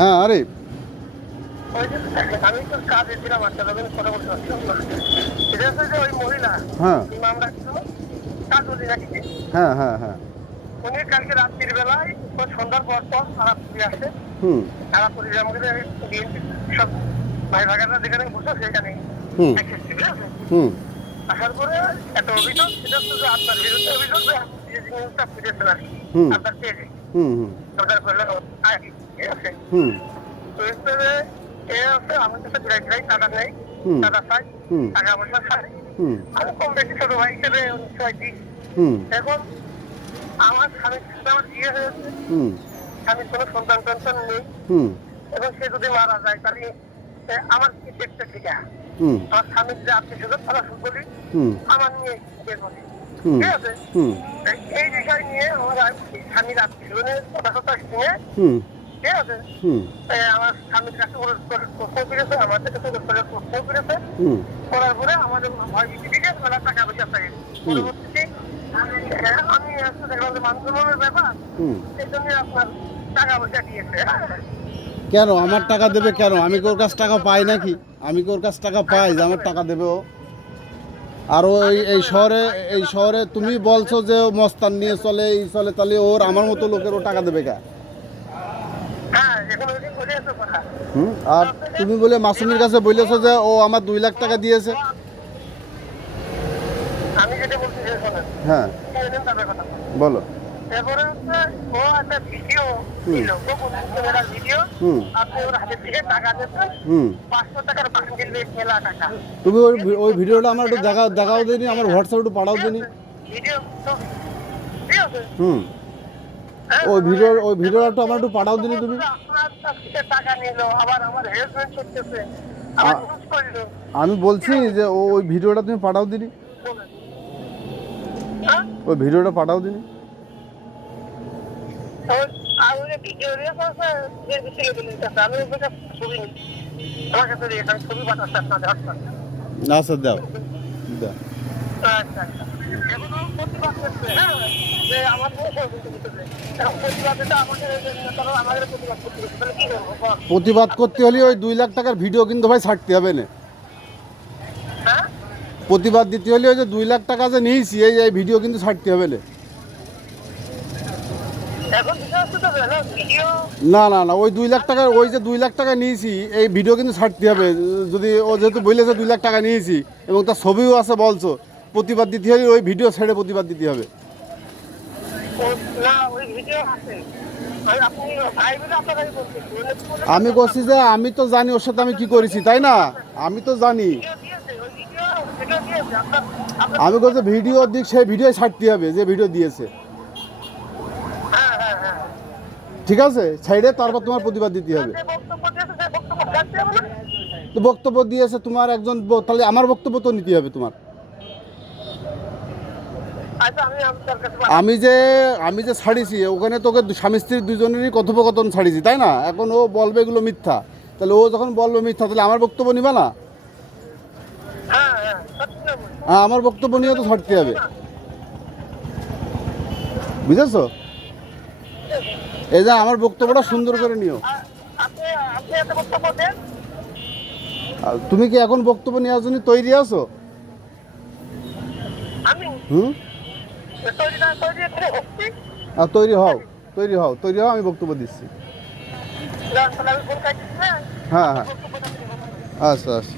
হ্যাঁ আরে আমি তো কাজে ছিলাম আচ্ছা যখন কথা বলতে পারছিলাম না। এটা হচ্ছে যে ওই মহিলা হ্যাঁ নাম রাখছিল কাজলি নাকি হ্যাঁ হ্যাঁ হ্যাঁ উনি কালকে রাত্রির বেলায় ওই সন্ধ্যার পর পর খারাপ করে আসে। হুম খারাপ করে আমাদের বিএনপি সব ভাই ভাগাররা যেখানে বসে সেখানে হুম ঠিক আছে। হুম আসার পরে একটা অভিযোগ সেটা হচ্ছে যে আপনার বিরুদ্ধে অভিযোগ যে আপনি যে জিনিসটা ফিরেছেন আর কি হুম আপনার পেজে হুম হুম সরকার করলে ঠিক আছে। হুম তো এরপরে এ হচ্ছে আমার কাছে প্রায় প্রায় টাকা নেই হুম টাকা চাই হুম টাকা পয়সা চাই হুম আমি কম বেশি ছোট ভাই হিসেবে চাই দিই। হুম এখন আমার স্বামীর সাথে আমার বিয়ে হয়েছে হুম স্বামীর কোনো সন্তান টন্তান নেই হুম এবং সে যদি মারা যায় তাহলে আমার কি দেখতে ঠিক আছে হুম আমার স্বামীর যে আপনি শুধু তারা শুধু বলি হুম আমার নিয়ে বিয়ে করি হুম ঠিক আছে। হুম এই বিষয় নিয়ে আমার স্বামীর আত্মীয় কথা কথা শুনে হুম ঠিক আছে হুম আমার স্বামীর কাছে প্রশ্ন করেছে আমার কাছে প্রশ্ন করেছে হুম করার পরে আমাদের ভয় ভীতি থেকে মেলা টাকা পয়সা থাকে পরবর্তীতে আমি আসলে দেখলাম যে মানসম্মানের ব্যাপার হুম সেই জন্য আপনার টাকা পয়সা দিয়েছে। কেন আমার টাকা দেবে কেন? আমি কি ওর কাছ টাকা পাই নাকি? আমি কি ওর কাছ টাকা পাই যে আমার টাকা দেবে ও? আর ওই এই শহরে তুমি বলছো যে ও মস্তান নিয়ে চলে এই চলে, তাহলে ওর আমার মতো লোকের ও টাকা দেবে কে? হ্যাঁ এখন ওই দিন বলে এসো কথা হুম আর তুমি বলে মাসুমির কাছে বলেছো যে ও আমার 2 লাখ টাকা দিয়েছে। আমি যেটা বলছি যে শোনেন হ্যাঁ তাদের কথা বলো। এরপরে হচ্ছে ও একটা ভিডিও ছিল গোপন ভিডিও হুম আপনি ওর হাতের থেকে টাকা দিতেন হুম 500 টাকার বান্ডিল মেলা টাকা তুমি ওই ভিডিওটা আমার একটু দেখাও দিনি, আমার হোয়াটসঅ্যাপে একটু পাঠাও দিনি। ভিডিও তো ঠিক আছে। হুম হ্যাঁ, ওই ভিডিওটা একটু আমার একটু পাঠাও দিনি তুমি। আপনার কাছ থেকে টাকা নিল আবার আমার হেল্পমেন্ট করতেছে আবার ইউজ করলো আমি বলছি যে ওই ভিডিওটা তুমি পাঠাও দিনি, হ্যাঁ ওই ভিডিওটা পাঠাও দিনি। আর ওই ভিডিও রিলস আছে যে বেশি দিলেন আমি ওটা ছবি নিই আমার কাছে রেখে ছবি পাঠাচ্ছি আপনাদের হোয়াটসঅ্যাপে। না স্যার দাও দাও। আচ্ছা আচ্ছা এখন ও প্রতিবাদ করছে হ্যাঁ যে আমার বয়স হয়ে গেছে এখন প্রতিবাদটা আমাদের তারা আমাদের প্রতিবাদ করতে গেছে তাহলে কি করবো প্রতিবাদ করতে হলে ওই 2 লাখ টাকার ভিডিও কিন্তু ভাই ছাড়তে হবে না। হ্যাঁ প্রতিবাদ দিতে হলে ওই যে 2 লাখ টাকা যে নিয়েছি এই ভিডিও কিন্তু ছাড়তে হবে না। এখন বিষয় হচ্ছে তো ভিডিও না না না ওই 2 লাখ টাকা, ওই যে 2 লাখ টাকা নিয়েছি এই ভিডিও কিন্তু ছাড়তে হবে। যদি ও যেহেতু বলেছে 2 লাখ টাকা নিয়েছি এবং তার ছবিও আছে বলছো, প্রতিবাদ দিতে হলে ওই ভিডিও ছেড়ে প্রতিবাদ দিতে হবে। না ওই ভিডিও আছে আপনি ভাই বলে আপনাকে বলছি আমি বলছি যে আমি তো জানি ওর সাথে আমি কি করেছি, তাই না? আমি তো জানি। আমি বলছি ভিডিও দিক, সেই ভিডিও ছাড়তে হবে যে ভিডিও দিয়েছে। ঠিক আছে, ছেড়ে তারপর তোমার প্রতিবাদ দিতে হবে। তো বক্তব্য দিয়েছে তোমার একজন, তাহলে আমার বক্তব্য তো নিতে হবে তোমার। আমি যে ছাড়িছি ওখানে তোকে স্বামী স্ত্রী দুজনেরই কথোপকথন ছাড়িছি, তাই না? এখন ও বলবে এগুলো মিথ্যা, তাহলে ও যখন বলবে মিথ্যা তাহলে আমার বক্তব্য নিবে না? হ্যাঁ আমার বক্তব্য নিয়ে তো ছাড়তে হবে, বুঝেছো? এই যে আমার বক্তব্যটা সুন্দর করে নিও। তুমি কি এখন বক্তব্য নেওয়ার জন্য তৈরি আছো? হুম তৈরি হও, আমি বক্তব্য দিচ্ছি। হ্যাঁ হ্যাঁ আচ্ছা আচ্ছা।